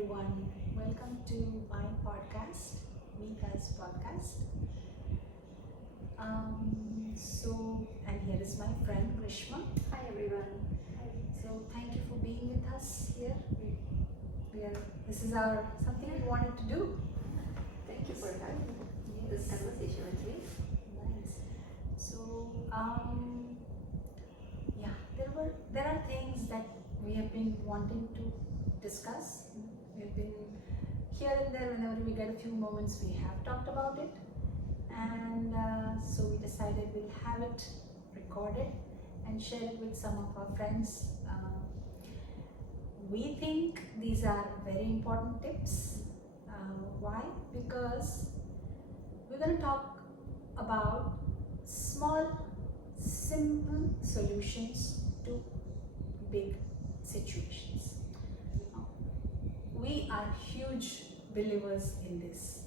everyone. Welcome to my podcast, Mika's podcast. And here is my friend Grishma. Hi everyone. Hi. So, thank you for being with us here. This is our something we wanted to do. Thank you for having Yes. this conversation with me. Nice. So, yeah, there are things that we have been wanting to discuss. We've been here and there whenever we get a few moments. We have talked about it, and so we decided we'll have it recorded and share it with some of our friends. We think these are very important tips. Why? Because we're going to talk about small, simple solutions to big situations. We are huge believers in this.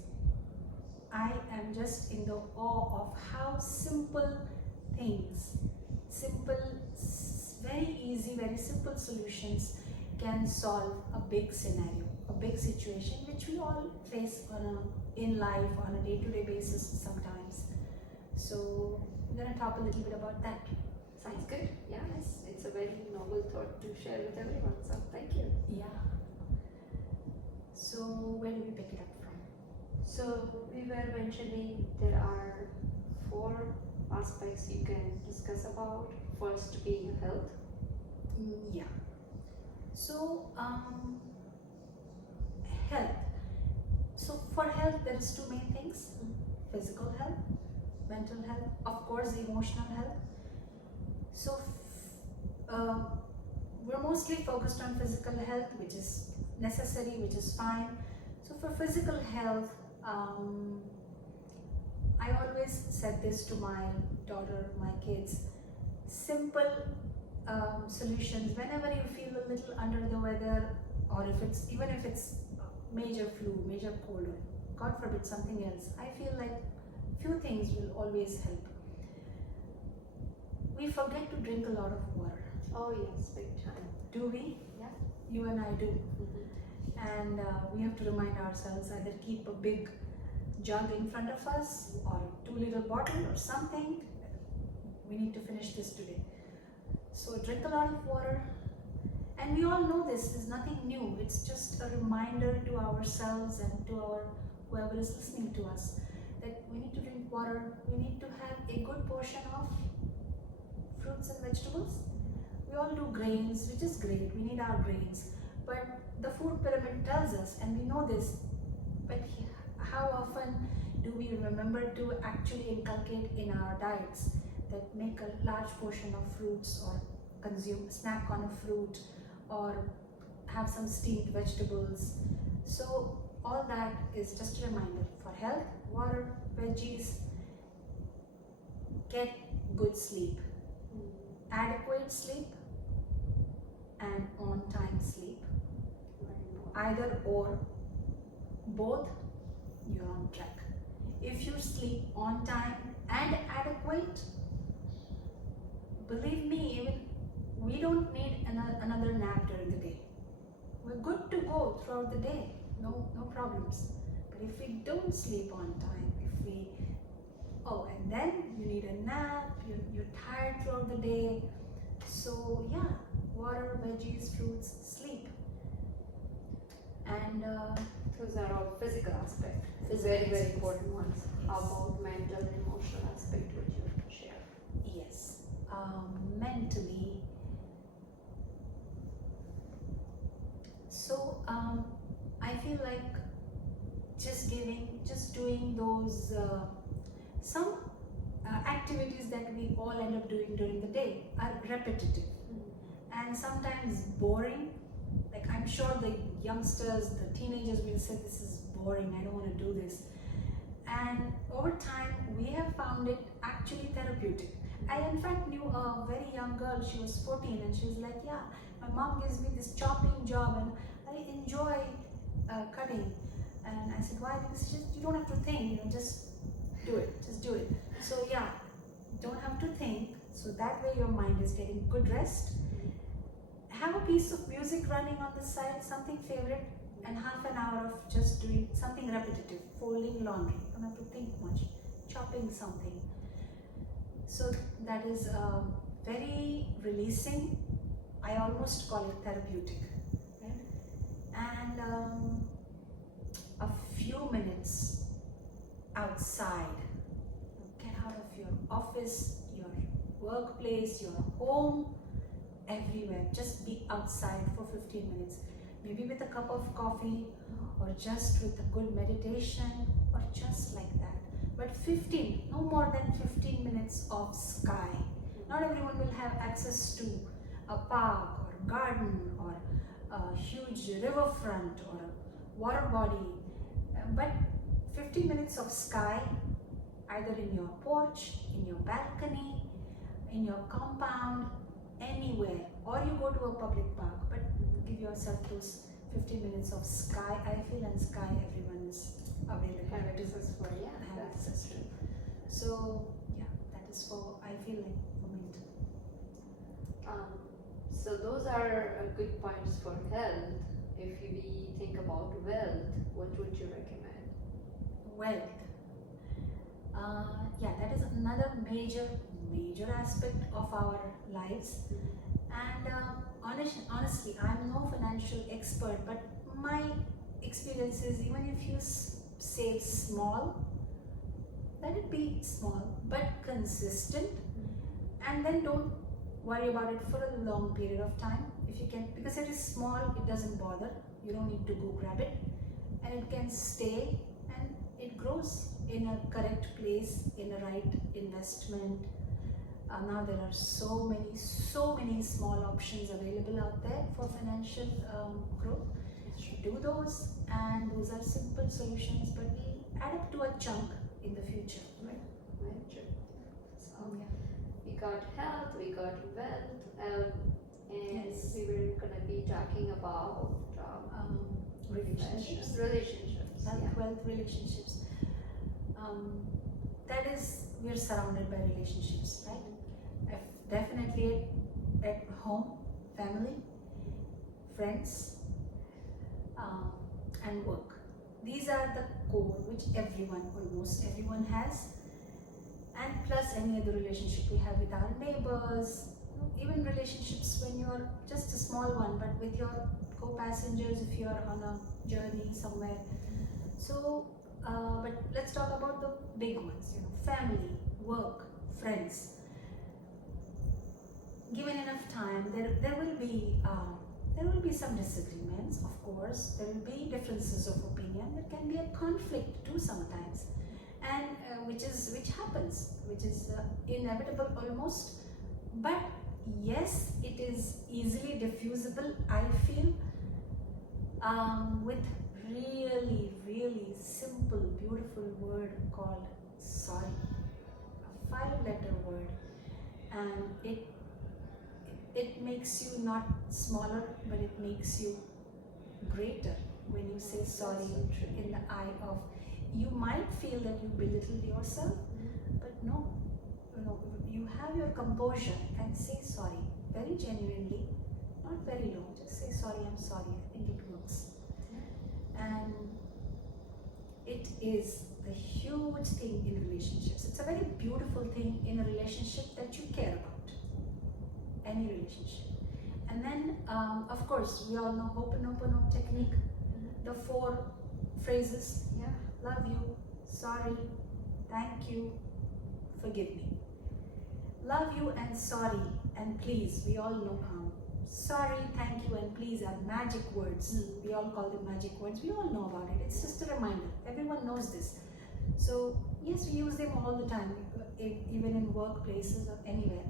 I am just in the awe of how simple things, very easy, very simple solutions can solve a big scenario, a big situation which we all face in life on a day-to-day basis sometimes. So we're going to talk a little bit about that. Sounds good. Yeah, it's a very noble thought to share with everyone. So thank you. Yeah. So where do we pick it up from? So we were mentioning there are 4 aspects you can discuss about. First being health. Yeah. So health. So for health, there is 2 main things: physical health, mental health, of course, emotional health. So we're mostly focused on physical health, which is necessary, which is fine. So for physical health, I always said this to my daughter, my kids: simple solutions whenever you feel a little under the weather, or even if it's major flu, major cold, or God forbid something else. I feel like few things will always help. We forget to drink a lot of water. Oh yes, big time. Do we? Yeah. You and I do. Mm-hmm. And we have to remind ourselves, either keep a big jug in front of us or 2-liter bottle or something. We need to finish this today. So drink a lot of water. And we all know this is nothing new. It's just a reminder to ourselves and to whoever is listening to us that we need to drink water. We need to have a good portion of fruits and vegetables. We all do grains, which is great. We need our grains. But the food pyramid tells us, and we know this, but how often do we remember to actually inculcate in our diets that make a large portion of fruits, or snack on a fruit, or have some steamed vegetables? So all that is just a reminder. For health, water, veggies, get good sleep, adequate sleep, and on-time sleep. Either or, both, you're on track. If you sleep on time and adequate, believe me, even we don't need another nap during the day. We're good to go throughout the day, no problems. But if we don't sleep on time, and then you need a nap, you're tired throughout the day. So yeah, water, veggies, fruits, sleep. And those are all physical aspects. Physical Very aspects. important ones. Yes. How about mental and emotional aspect which you can share? yes, mentally. So I feel like just doing those some activities that we all end up doing during the day are repetitive and sometimes boring. Like, I'm sure the youngsters, the teenagers will say, this is boring, I don't want to do this. And over time, we have found it actually therapeutic. I in fact knew a very young girl, she was 14, and she was like, yeah, my mom gives me this chopping job and I enjoy cutting. And I said, why? Because you don't have to think, just do it, So yeah, don't have to think, so that way your mind is getting good rest. Have a piece of music running on the side, something favorite, and half an hour of just doing something repetitive, folding laundry. You don't have to think much, chopping something. So that is very releasing. I almost call it therapeutic, right? And a few minutes outside, get out of your office, your workplace, your home, everywhere. Just be outside for 15 minutes, maybe with a cup of coffee, or just with a good meditation, or just like that. But 15, no more than 15 minutes of sky. Not everyone will have access to a park or garden or a huge riverfront or a water body, but 15 minutes of sky, either in your porch, in your balcony, in your compound, anywhere, or you go to a public park, but give yourself those 15 minutes of sky. I feel and sky everyone is available. Have access for, yeah, Have that's access to. true. So yeah, that is for, I feel like, for me too. So those are good points for health. If we think about wealth, what would you recommend? Wealth. Yeah, that is another major aspect of our lives. And honestly, I'm no financial expert, but my experience is, even if you save small, let it be small but consistent, and then don't worry about it for a long period of time if you can, because it is small, it doesn't bother, you don't need to go grab it, and it can stay and it grows in a correct place, in a right investment. Now there are so many small options available out there for financial growth. Do those, and those are simple solutions, but will add up to a chunk in the future, right? Right, true. So Yeah. we got health, we got wealth, and Yes. we were gonna be talking about Relationships. Relationships. Health, Yeah. wealth, relationships. That is, we're surrounded by relationships, right? Definitely at home, family, friends, and work. These are the core which almost everyone has, and plus any other relationship we have with our neighbors, even relationships when you're just a small one, but with your co-passengers if you're on a journey somewhere. So, but let's talk about the big ones, family, work, friends. Given enough time, there will be some disagreements, of course. There will be differences of opinion. There can be a conflict too sometimes, and which happens, which is inevitable almost. But yes, it is easily diffusable, I feel, with really simple, beautiful word called sorry. A 5-letter word, and it makes you not smaller, but it makes you greater when you say sorry in the eye of. You might feel that you belittled yourself, but no, you have your composure and say sorry very genuinely, not very long. Just say sorry, I'm sorry. I think it works, and it is a huge thing in relationships. It's a very beautiful thing in a relationship that you care about. Any relationship. And then, of course, we all know Ho'oponopono technique, the 4 phrases: Yeah. love you, sorry, thank you, forgive me. Love you and sorry and please, we all know sorry, thank you, and please are magic words. We all call them magic words. We all know about it. It's just a reminder. Everyone knows this. So yes, we use them all the time, even in workplaces or anywhere.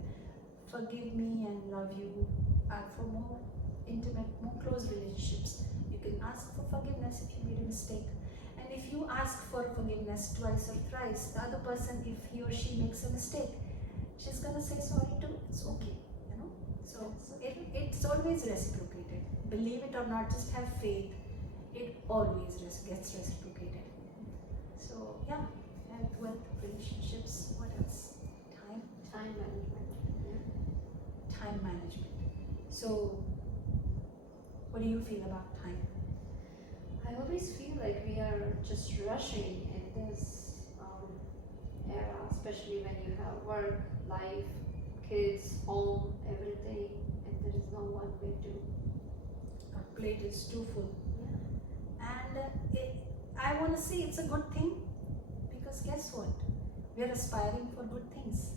Forgive me and love you are for more intimate, more close relationships. You can ask for forgiveness if you made a mistake. And if you ask for forgiveness twice or thrice, the other person, if he or she makes a mistake, she's gonna say sorry too. It's okay, So it's always reciprocated. Believe it or not, just have faith. It always gets reciprocated. So yeah, health, wealth, relationships. What else? Time management. Yeah. Time management. So, what do you feel about time? I always feel like we are just rushing in this era, especially when you have work, life, kids, home, everything, and there is no one way to. Our plate is too full. Yeah. And I want to say it's a good thing, because guess what? We're aspiring for good things.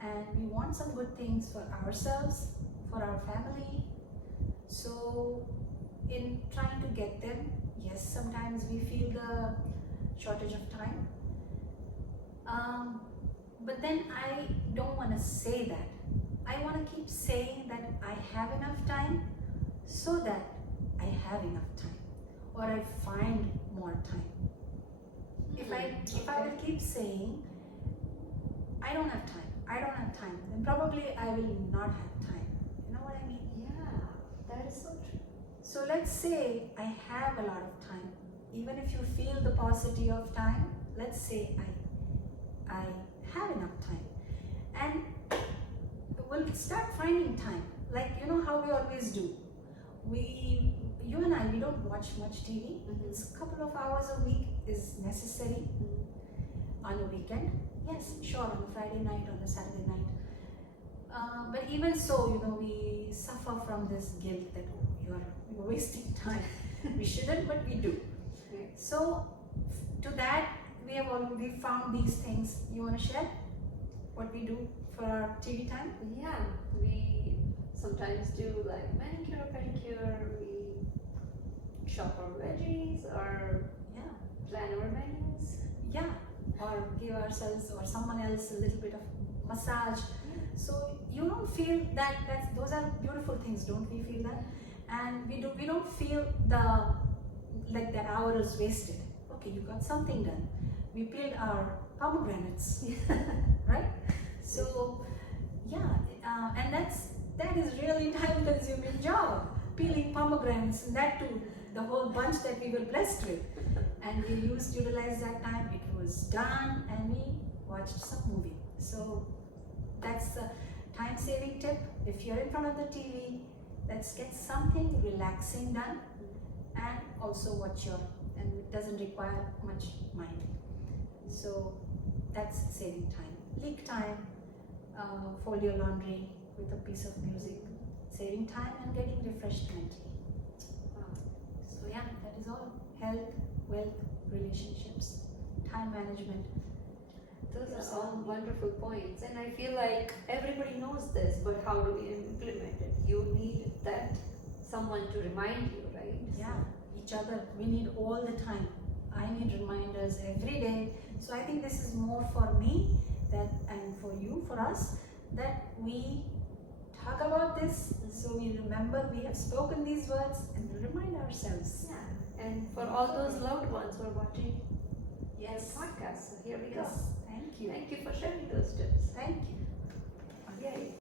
And we want some good things for ourselves, for our family. So, in trying to get them, yes, sometimes we feel the shortage of time. But then I don't want to say that. I want to keep saying that I have enough time, so that I have enough time, or I find more time. If I will keep saying I don't have time, then probably I will not have time. You know what I mean? Yeah, that is so true. So let's say I have a lot of time. Even if you feel the paucity of time, let's say I have enough time, and we'll start finding time. Like, you know how we always do. You and I, we don't watch much TV. It's a couple of hours a week is necessary. On a weekend, yes, sure, on a Friday night, on a Saturday night. But even so, we suffer from this guilt that you're wasting time. We shouldn't, but we do. Yeah. So, to that, we have already found these things. You want to share what we do for our TV time? Yeah, we sometimes do like manicure, pedicure, we shop our veggies or Yeah. plan our menus. Yeah, or give ourselves or someone else a little bit of massage. So you don't feel that those are beautiful things, don't we feel that? And we don't feel like that hour is wasted. Okay, you got something done. We peeled our pomegranates, right? So yeah, and that is really time-consuming job, peeling pomegranates, and that too, the whole bunch that we were blessed with. And we utilized that time. It was done, and we watched some movie. So that's a time-saving tip. If you're in front of the TV, let's get something relaxing done, and also and it doesn't require much mind. So that's saving time. Leak time, fold your laundry with a piece of music, saving time and getting refreshed mentally. So yeah, that is all. Health, wealth, relationships, time management. Those are all wonderful points, and I feel like everybody knows this, but how do we implement it? You need that someone to remind you, right? Yeah, each other. We need all the time. I need reminders every day. So I think this is more for me and for you, for us, that we talk about this, so we remember we have spoken these words and we remind ourselves. Yeah, and for all those loved ones who are watching Yes. our podcast, so here we go. Yes. Thank you. Thank you for sharing those tips. Thank you. Yay.